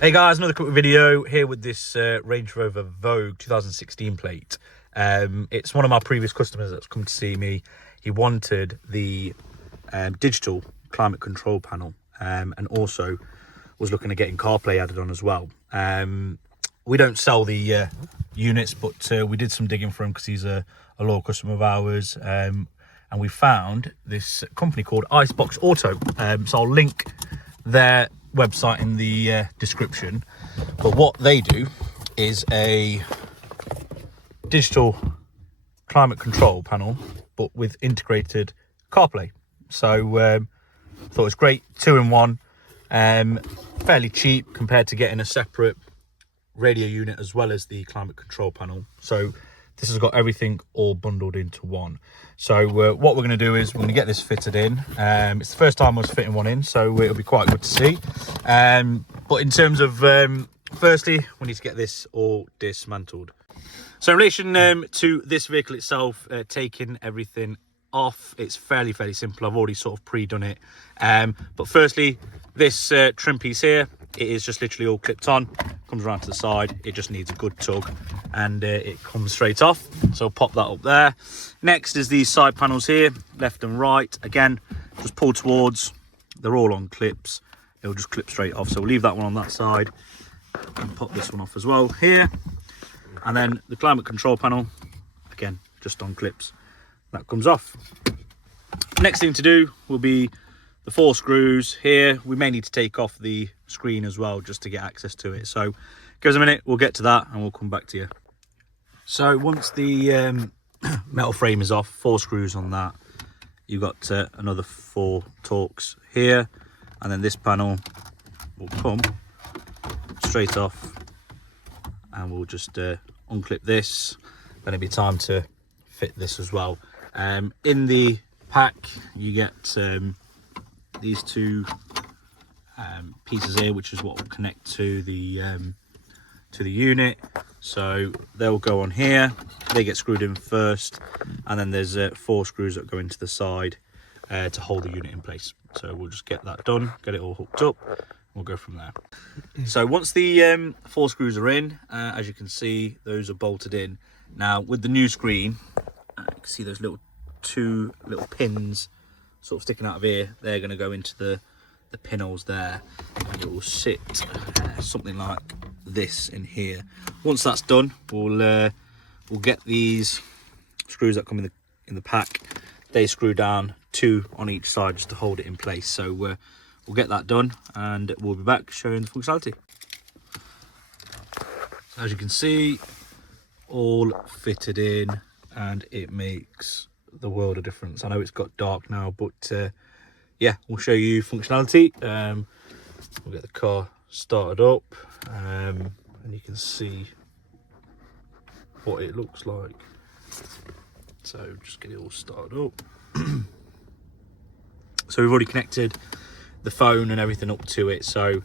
Hey guys, another quick video here with this Range Rover Vogue 2016 plate. It's one of my previous customers that's come to see me. He wanted the digital climate control panel and also was looking at getting CarPlay added on as well. We don't sell the units, but we did some digging for him because he's a loyal customer of ours. And we found this company called IceBoxAuto. So I'll link their website in the description. But what they do is a digital climate control panel, but with integrated CarPlay. So thought it was great, 2-in-1, fairly cheap compared to getting a separate radio unit as well as the climate control panel. So this has got everything all bundled into one. So what we're going to do is we're going to get this fitted in. It's the first time I was fitting one in, so it'll be quite good to see. But in terms of, firstly, we need to get this all dismantled. So in relation to this vehicle itself, taking everything off, it's fairly simple. I've already sort of pre-done it. But firstly, this trim piece here, it is just literally all clipped on, comes around to the side. It just needs a good tug and it comes straight off. So I'll pop that up there. Next is these side panels here, left and right. Again, just pull towards, they're all on clips. It'll just clip straight off. So we'll leave that one on that side and pop this one off as well here. And then the climate control panel, again, just on clips, that comes off. Next thing to do will be the 4 screws here. We may need to take off the screen as well just to get access to it. So give us a minute, we'll get to that and we'll come back to you. So once the metal frame is off, 4 screws on that, you've got another 4 Torx here, and then this panel will come straight off and we'll just unclip this. Then it'll be time to fit this as well. In the pack you get these 2 pieces here, which is what will connect to the unit. So they'll go on here, they get screwed in first, and then there's 4 screws that go into the side to hold the unit in place. So we'll just get that done, get it all hooked up, we'll go from there. So once the 4 screws are in, as you can see, those are bolted in. Now with the new screen, you can see those 2 little pins sort of sticking out of here. They're going to go into the pinholes there, and it will sit something like this in here. Once that's done, we'll get these screws that come in the pack. They screw down 2 on each side just to hold it in place. So we'll get that done and we'll be back showing the functionality. As you can see, all fitted in, and it makes the world of difference. I know it's got dark now, but yeah, we'll show you functionality. We'll get the car started up, and you can see what it looks like. So just get it all started up. So we've already connected the phone and everything up to it. So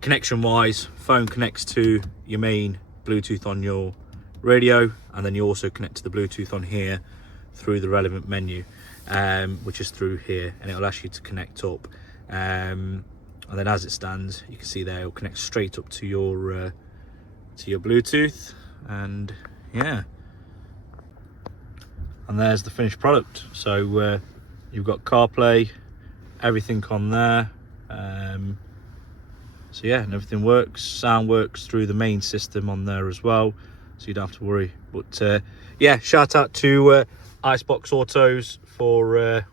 connection wise, phone connects to your main Bluetooth on your radio, and then you also connect to the Bluetooth on here through the relevant menu, which is through here, and it'll ask you to connect up, and then as it stands, you can see there it'll connect straight up to your Bluetooth, and yeah, and there's the finished product. So you've got CarPlay, everything on there, so yeah, and everything works. Sound works through the main system on there as well, so you don't have to worry. But yeah, shout out to IceBoxAuto for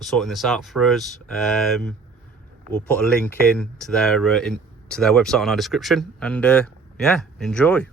sorting this out for us. We'll put a link in to their website on our description, and yeah, enjoy.